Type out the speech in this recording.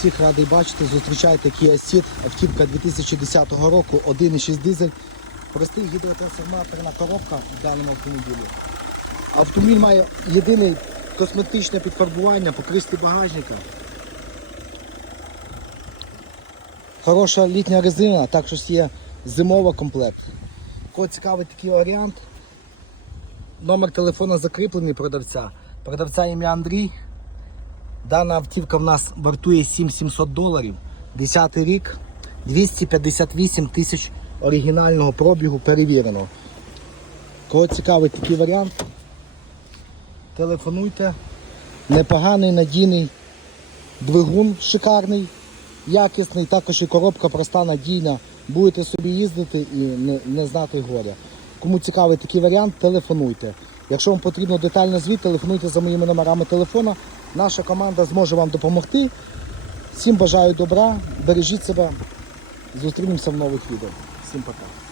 всіх радий бачити. Зустрічайте Kia Ceed, автівка 2010 року, 1,6 дизель. Простий гідротрансформаторна коробка в даному автомобілі. Автомобіль має єдине косметичне підфарбування, покришки багажника. Хороша літня резина, також є зимова комплект. Кого цікавий такий варіант. Номер телефона закріплений продавця. Продавця ім'я Андрій. Дана автівка в нас вартує 7700 доларів. 10 рік, 258 тисяч оригінального пробігу перевірено. Кого цікавий такий варіант, телефонуйте. Непоганий, надійний двигун шикарний, якісний, також і коробка проста, надійна. Будете собі їздити і не, не знати горя. Кому цікавий такий варіант, телефонуйте. Якщо вам потрібно детальний звіт, телефонуйте за моїми номерами телефона. Наша команда зможе вам допомогти. Всім бажаю добра, бережіть себе. Зустрінемося в нових відео. Всім пока.